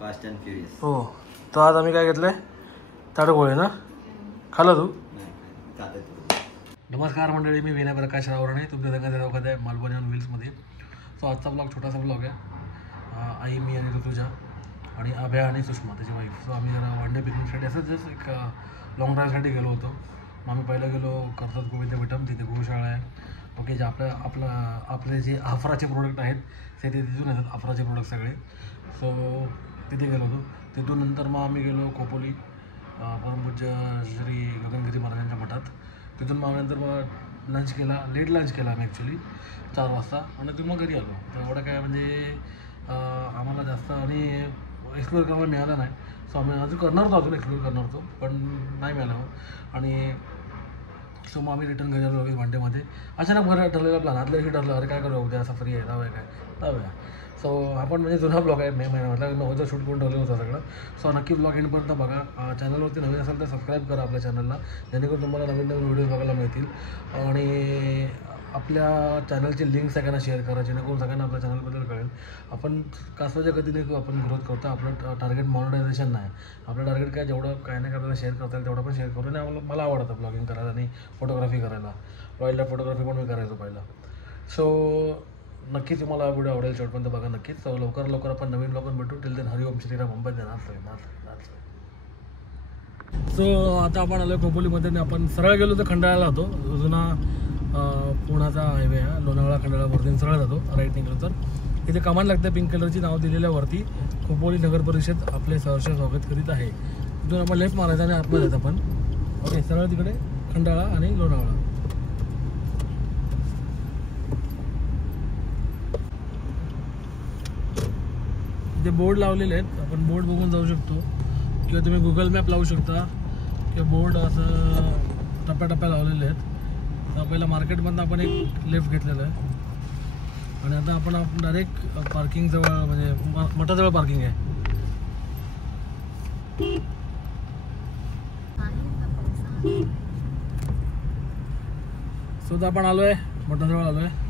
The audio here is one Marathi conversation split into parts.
Fast and furious. हो. तर आज आम्ही काय घेतलंय, ताडगोळे ना. खाल्ला तू? नमस्कार मंडळी, मी विनय प्रकाश रावराणे, तुमच्या सगळ्यांचं आहे मालवणी ऑन व्हील्समध्ये. सो आजचा ब्लॉग छोटासा ब्लॉग आहे. आई, मी आणि ऋतुजा आणि अभ्या आणि सुषमा त्याची वाईफ. सो आम्ही जरा वन डे पिकनिकसाठी असंच जस्ट एक लॉंग ड्राईव्हसाठी गेलो होतो. मग आम्ही पहिलं गेलो कर्जत गोविंद विठम, तिथे गोशाळा आहे. ओके, जे आपले जे अफराचे प्रोडक्ट आहेत ते तिथून येतात, अफराचे प्रोडक्ट सगळे. सो तिथे गेलो होतो. तिथून नंतर मग आम्ही गेलो खोपोली, परमपूज्य श्री गगनगिरी महाराजांच्या मठात. तिथून मग नंतर मग लंच केला, लेट लंच केला आम्ही ॲक्च्युली 4 वाजता, आणि तिथून मग घरी आलो. तर एवढं काय म्हणजे आम्हाला जास्त आणि एक्सप्लोअर करायला मिळालं नाही. सो आम्ही अजून करणार होतो, एक्सप्लोअर करणार होतो, पण नाही मिळालं. आणि सो मग आम्ही रिटर्न घरी आलो लगेच वनडेमध्ये. अचानक बरं ठरलेला प्लॅन, आदल्या दिवशी ठरलं अरे काय करूया उद्या, असं फ्री आहे, जाऊया काय जाऊया. सो आपण म्हणजे जुना ब्लॉग आहे, मे महिन्यामधला नव्हतं शूट करून ठेवलं होतं सगळं. सो नक्की ब्लॉग एंडपर्यंत बघा. चॅनलवरती नवीन असेल तर सबस्क्राईब करा आपल्या चॅनलला, जेणेकरून तुम्हाला नवीन नवीन व्हिडिओज बघायला मिळतील. आणि आपल्या चॅनलची लिंक सगळ्यांना शेअर करा, जेणेकरून सगळ्यांना आपल्या चॅनलबद्दल कळेल. आपण कासवाच्या गतीने आपण ग्रोथ करतो. आपलं टार्गेट मॉनिटायझेशन नाही. आपलं टार्गेट काय, जेवढं काय नाही करायला शेअर करता येईल तेवढं पण शेअर करू. आणि मला आवडतं ब्लॉगिंग करायला आणि फोटोग्राफी करायला. वाईल्ड लाईफ फोटोग्राफी पण मी करायचो पहिला. सो नक्कीच तुम्हाला हा व्हिडिओ आवडेल, शेवटपर्यंत बघा नक्कीच. सो लवकर आपण नवीन ब्लॉगमध्ये भेटू. टिल देन हरिओम श्रीराम, मुंबईत नाच. सो आता आपण आलो खोपोलीमध्ये आणि आपण सरळ गेलो तर खंडाळ्याला जातो. जुना पुण्याचा हायवे आहे, लोणावळा खंडाळावरती सरळ जातो. राईट निघलो तर इथे कमान लागते, पिंक कलरची नाव दिलेल्यावरती खोपोली नगर परिषद आपले सहर्ष स्वागत करीत आहे. तिथून आपण लेफ्ट मारायचं आणि आतमध्ये जातो आपण. ओके, सरळ तिकडे खंडाळा आणि लोणावळा. इथे बोर्ड लावलेले आहेत, आपण बोर्ड बघून जाऊ शकतो, किंवा तुम्ही गुगल मॅप लावू शकता, किंवा बोर्ड असं टप्प्याटप्प्या लावलेले आहेत. तर पहिला मार्केटमधनं आपण एक लेफ्ट घेतलेलं आहे आणि आता आपण डायरेक्ट पार्किंगजवळ, म्हणजे मठाजवळ पार्किंग आहे. सो आपण आलो आहे, मठाजवळ आलो आहे.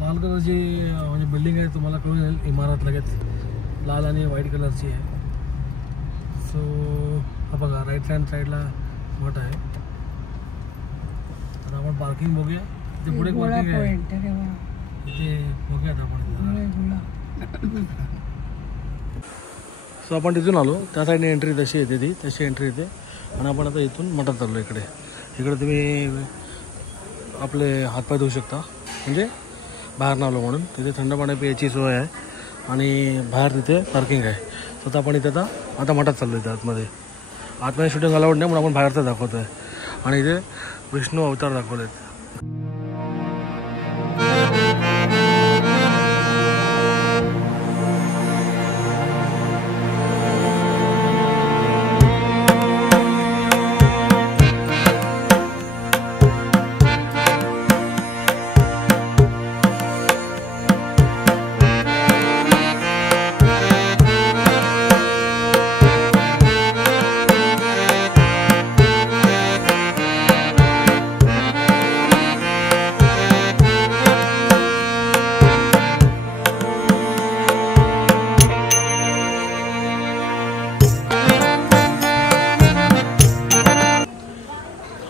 लाल कलरची म्हणजे बिल्डिंग आहे, तुम्हाला कळून येईल. इमारत लगेच लाल आणि व्हाईट कलरची आहे. सो हा बघा, राईट हँड साईडला मठ आहे. आता आपण पार्किंग बघूया. इथे पुढे पार्किंग आहे, इथे बघूयात आपण. सो आपण तिथून आलो, त्या साईडने एंट्री तशी येते, तशी एंट्री येते. आणि आपण आता इथून मठात चाललो. इकडे तुम्ही आपले हातपाय धुवू शकता, म्हणजे बाहेर नावलो म्हणून. तिथे थंड पाणी प्यायची सोय आहे आणि बाहेर तिथे पार्किंग आहे. स्वतः आपण इथे आता मठात चाललो. इथे आतमध्ये शूटिंग अलाउड नाही म्हणून आपण बाहेरचं दाखवतो आहे. आणि इथे विष्णू अवतार दाखवलेत.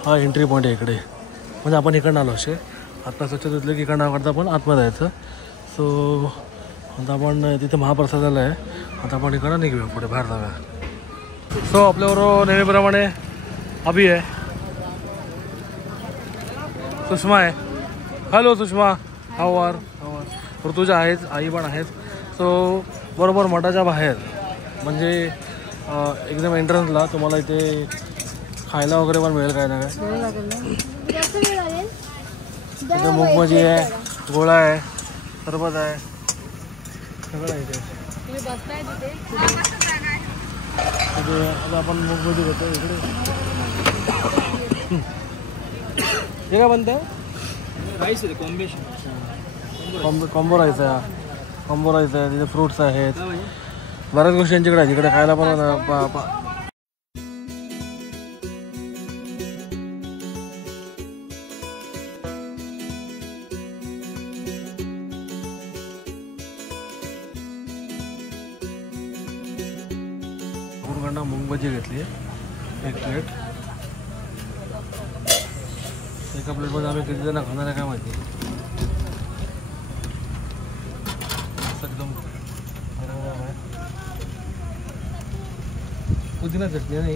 हा एंट्री पॉईंट आहे इकडे, म्हणजे आपण इकडनं आलो असे. आता स्वच्छ धुतलं की इकडनं करता आपण आतमध्ये जायचं. सो आता आपण तिथे महाप्रसादाला आहे. आता आपण इकडं निघूया, पुढे बाहेर जाऊया. सो आपल्याबरोबर नेहमीप्रमाणे अभि आहे, सुषमा आहे. Hello Sushma, how are. Rutuja आहेच, आई पण आहेत. सो बरोबर मठाच्या बाहेर, म्हणजे एकदम एंट्रन्सला तुम्हाला इथे खायला वगैरे पण मिळेल काय ना काय. इथे मूगभाजी आहे, गोळा आहे, सरबत आहे, सगळं आहे इथे. आता आपण मूगभाजी घेतो इकडे. हे काय बनतं? राईस आहे, कॉम्बिनेशन कॉम्बो राईस आहे. तिथे फ्रूट्स आहेत, बऱ्याच गोष्टी यांच्याकडे आहेत इकडे खायला पण मूग भजी घेतली 1 प्लेट. एका प्लेटमध्ये आम्ही किती जण खाणार आहे काय माहिती. एकदम पुदिना चटणी नाही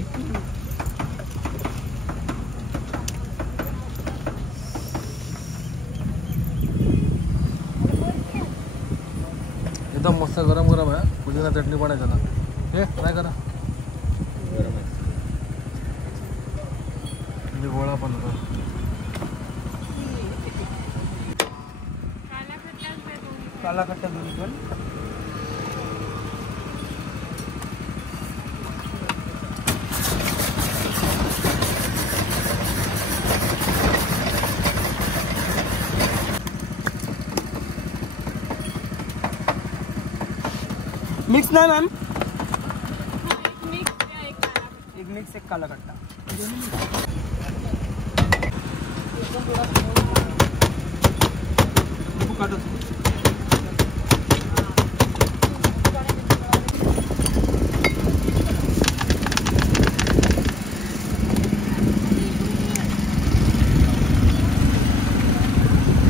एकदम मस्त गरम गरम आहे. पुदिना चटणी पण आहे त्याला. हे काय करा गोळा पण होता. काला कट्टा दोन्ही पण मिक्स नाही मॅम. एक मिक्स एक काला कट्टा.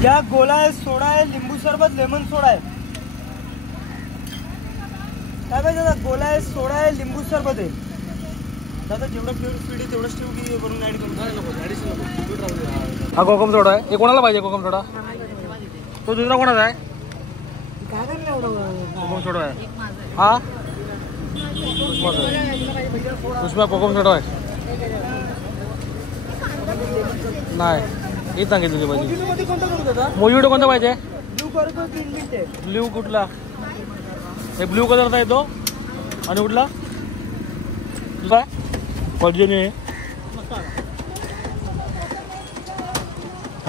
या गोला आहे, सोडा आहे, लिंबू सरबत, लेमन सोडा आहे. काय पाहिजे दादा? गोला आहे, सोडा आहे, लिंबू सरबत आहे. दादा जेवढं फ्लेवर स्पीड आहे तेवढंच ठेवू की बनवून ॲड करू? हा कोकम सोडा आहे. हे कोणाला पाहिजे कोकम सोडा? तो दुसरा कोणाचा आहे? कोकम सोडा आहे. हा उष्मा कोकम सोडा आहे. नाही हे सांगितलं पाहिजे. मोजिटो कोणता पाहिजे? ब्ल्यू कुठला? एक ब्ल्यू कलरचा येतो आणि कुठला काय पर्जनी आहे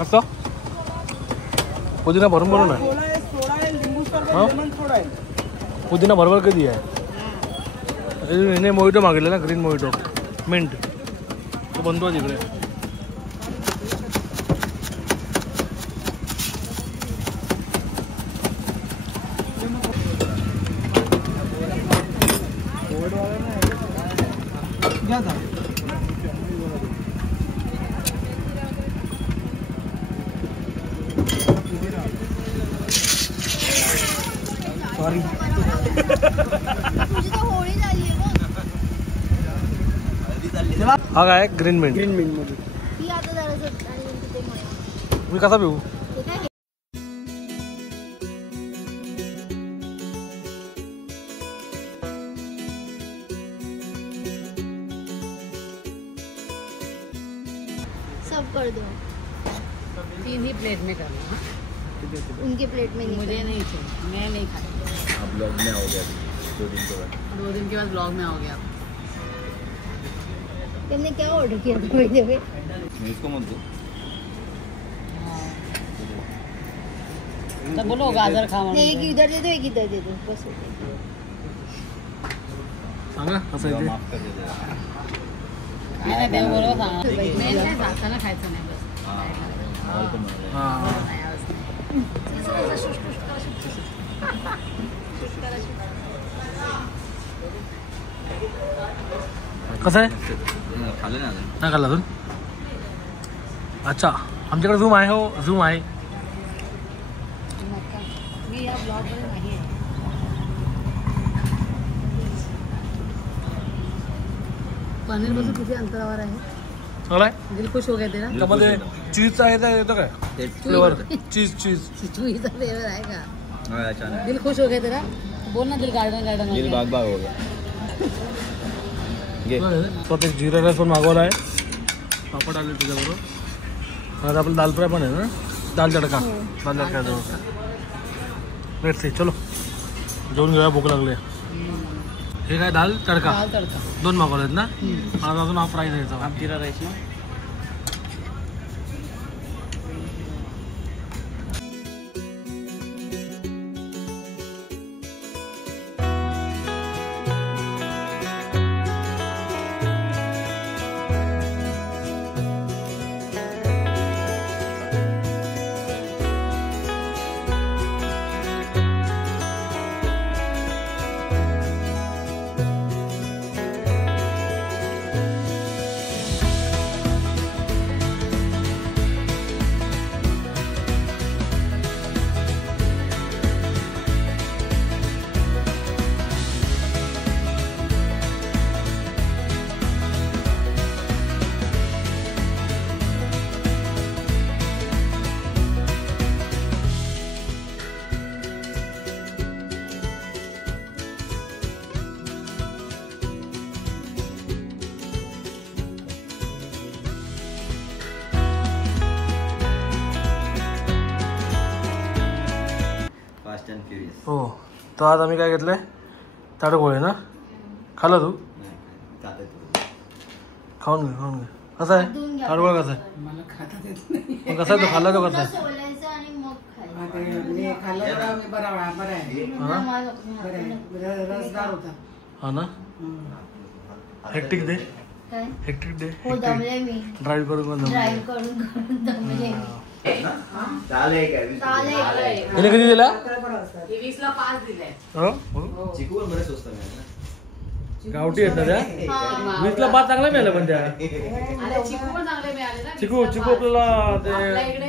असं पुदिना भरून भरून आहे. पुदिना बरोबर कधी आहे. मोहिटो मागितलं ना ग्रीन मोहिटो मिंट तो बनतो तिकडे. सॉरी हा काय ग्रीन मिंट. ग्रीन मिंट मध्ये मी कसा पिऊ? सब कर दो. 3 ही प्लेट में करना. उनके प्लेट में नहीं. मुझे नहीं चाहिए. मैं नहीं खाती. अब ब्लॉग में हो गया 2 दिन के बाद. 2 दिन के बाद ब्लॉग में हो गया. तुमने क्या ऑर्डर किया था भाई? देखो मैं इसको मत दो. तो बोलो गाजर खाओ. एक इधर दे दो, एक इधर दे दो, बस. सांगा कसं आहे ते. माफ कर दे. काय नाही ते बरोबर सांगा. नाही जाताना खायचं नाही बस. और तो मैं हां कसं आहे? खाल्लं ना नाही खाल्ला अजून. अच्छा आमच्याकडे झूम आहे. हो झूम आहे. मी या ब्लॉग मध्ये नाही आहे. पनीर पासून किती अंतरावर आहे? चांगला आहे. दिल खुश हो गए तेरा. त्यामध्ये चीज आहे का येतो काय फ्लेवर? चीज तू इधर फ्लेवर आहे का? हाँ अचानक दिल खुश हो गया तेरा. बोल ना दिल गार्डन गार्डन हो दिल गया. बाग बाग हो गया. घे. स्वतः एक जिरा राईस पण मागवला आहे. पापड आले त्याच्याबरोबर. आज आपलं दाल फ्राय पण आहे ना. दाल तडका. दाल तडका लेट्स सी चलो जेवून घेऊया. भूक लागली. हे काय दाल तडका दाल तडका 2 मागवले आहेत ना. आज अजून हा फ्राय द्यायचा. आप जीरा राइस ना. हो. तर आज आम्ही काय घेतलंय ताडगोळे ना. खाल्लं तू? खाऊन घे. कसं आहे ताडगोळा? कसं आहे? मला खाता येत नाही. मग कसा आहे तो? खाल्ला तो कसा आहे? सोलायचं आणि मग खायचं. म्हणजे खाल्लं तर मी बरा आहे. बरं आहे. रसदार होता. हा ना. हेक्टिक दे. काय? हेक्टिक दे. हो दमले मी. ड्राईव्ह करून ड्राईव्ह करून दमले. हिने किती दिला? 20ला 5 दिले. हो चिकू पण बरेच स्वस्त मिळाले ना. गावठी आहेत ना त्या. 20ला 5 चांगला मिळाला पण त्या. अरे चिकू पण चांगले मिळाले ना. चिकू आपल्याला ते आपल्या इकडे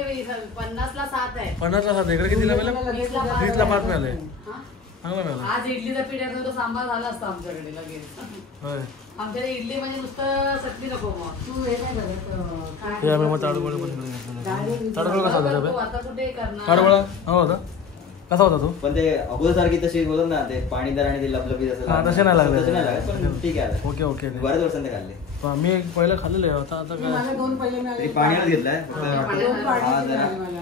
50ला 7 आहे. 50ला 7. इकडे कितीला मिळालं? 20ला 5 मिळाले. हा? चांगला मिळाला. आज इडलीचा पीठ आहे तो सांबार झाला असता आमच्याकडे लगेच. होय. आमच्याकडे इडली म्हणजे नुसतं चटणी नको मग. तू हे नाही करत. हे आम्ही मग ताडगोळे पण इकडे घेतलेले. ताडगोळा कसा होता रे? आता कुठे करणार? ताडगोळा हो होता. कसा होता तो? पण ते अगोदर सारखी तशी बोलत ना ते पाणीदार आणि ते लपलपीत असं हा, तसे नाही लागले. तसे नाही लागले, पण ठीक आहे आता. ओके बऱ्याच वर्षांनी खाल्ले. मी पहिलं खाल्लेले. आता काय मला 2 पहिले तरी मिळाले. पाणीवर घेतलाय फक्त दोन वाटतं. पाणी हा, जरा मिळाले मला.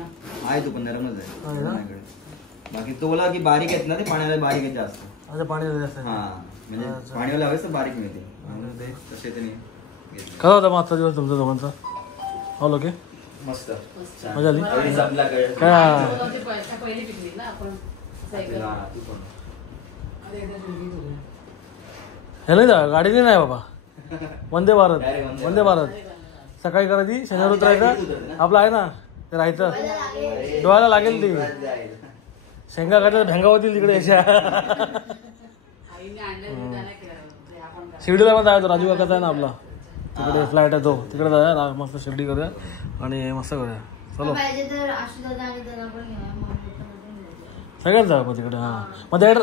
आहे तो पण नरमच आहे ना? आहे माझ्याकडे. बाकी तो बोला की बारीक आहेत ना ते पाण्याला बारीक आहेत जास्त. आता पाणी जास्त आहे. हा म्हणजे अच्छा. पाणीवर लावायचं तर बारीक मिळते म्हणून ते तसे त्यांनी घेतले. कसा होता मग आजचा दिवस तुमचा दोघांचा? हो ओके. मस्त मजा आली? अगदी संपला काय काय? पहिली पिकनिक ना आपण सायकल. हा, तू पण. अरे एकदा जिंकली तुला. हे नाही जा गाडीने नाही बाबा. वंदे भारत. Direct वंदे भारत. सकाळी करायची शनिवार उतरायचं. आपलं आहे ना ते राहायचं. डोळ्याला लागेल ती. शेंगा खायचं भेंगा होतील तिकडे अशा. आईने आणलं तर त्याला केलं. आपण शिर्डीला पण जायचं. राजू काकाचा आहे ना आपला तिकडे फ्लॅट आहे तो. तिकडे जाऊया मस्त शिर्डी करूया आणि मस्त करूया. चलो पाहिजे तर आशुदादा आणि दादा पण घेऊया. मग सगळ्यात जाऊ आपण तिकडे. हां मग दॅड.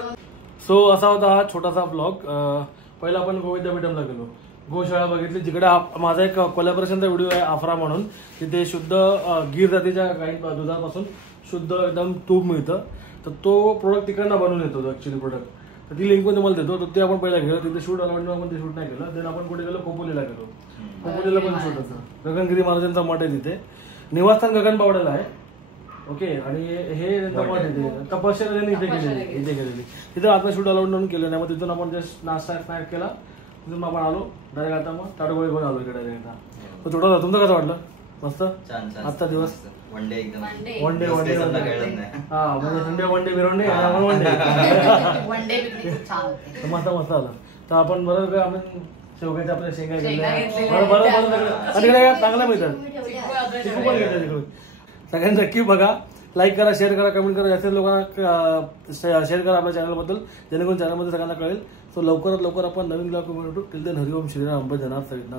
सो असा होता हा छोटासा ब्लॉग. पहिला आपण गोविंदपीठमला गेलो. गोशाळा बघितली जिकडे माझा एक कोलॅबरेशनचा व्हिडिओ आहे आफरा म्हणून. तिथे शुद्ध गीर जातीच्या गाई दुधापासून शुद्ध एकदम तूप मिळतं. तर तो प्रोडक्ट तिकडनं बनवून येतो ऍक्च्युली प्रोडक्ट. तर ती लिंक पण तुम्हाला देतो. तर ते आपण पहिला गेलो. तिथे शूट आला आपण ते शूट नाही केलं. देन आपण कुठे गेलो? खोपोलीला गेलो. खोपोलीला पण शूट होतं. गगनगिरी महाराजांचा मठ आहे तिथे. निवासस्थान गगनबावड्याला आहे. ओके. आणि हे त्यांचा मठ आहे. तपश्चर्या त्यांनी इथे केलेली. तिथे आपण शूट अलाउड म्हणून केलं नाही. मग तिथून आपण जस्ट नाश्ता स्नॅक केला. तिथून आपण आलो डायरेक्ट. आता मग ताडगोळे घेऊन आलो इकडे डायरेक्ट. तो छोटा तुमचं कसं वाटलं? मस्त छान छान आजचा दिवस. वन डे एकदम वन डे कळलं नाही. हा म्हणजे संडे वन डे बिरवंडे one day one day picnic छान होते. मस्त आलं. तर आपण बरोबर काय आपण शेवग्याच्या आपल्या शेंगा घेतल्या. घेतलेल्या. बरं तिकडे काय चांगल्या मिळतात. ठेवूया. चिकू पण घेतलं तिकडून. सगळ्यांनी नक्की बघा. लाईक करा, शेअर करा, कमेंट करा. जास्त लोकांना शेअर करा आपल्या चॅनलबद्दल जेणेकरून चॅनलमध्ये सगळ्यांना कळेल. सो लवकरात लवकर आपण नवीन ब्लॉग भेटू. टिल देन हरिओम श्रीराम भजनाथ सवित.